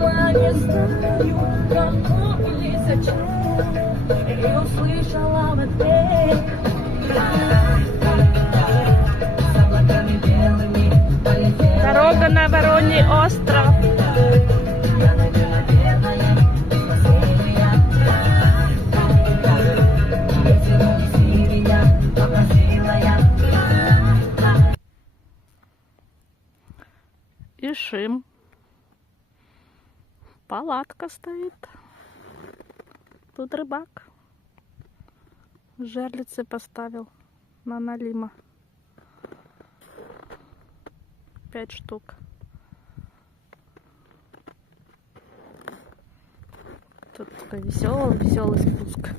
сама не знаю, кому или зачем, и услышала в ответ. За облаками белыми полетела. Дорога на Вороний остров. Я найду, наверное, спасение. Ветер унеси меня, попросила я. Ишим. Палатка стоит. Тут рыбак. Жерлицы поставил на налима. 5 штук. Тут такой веселый спуск.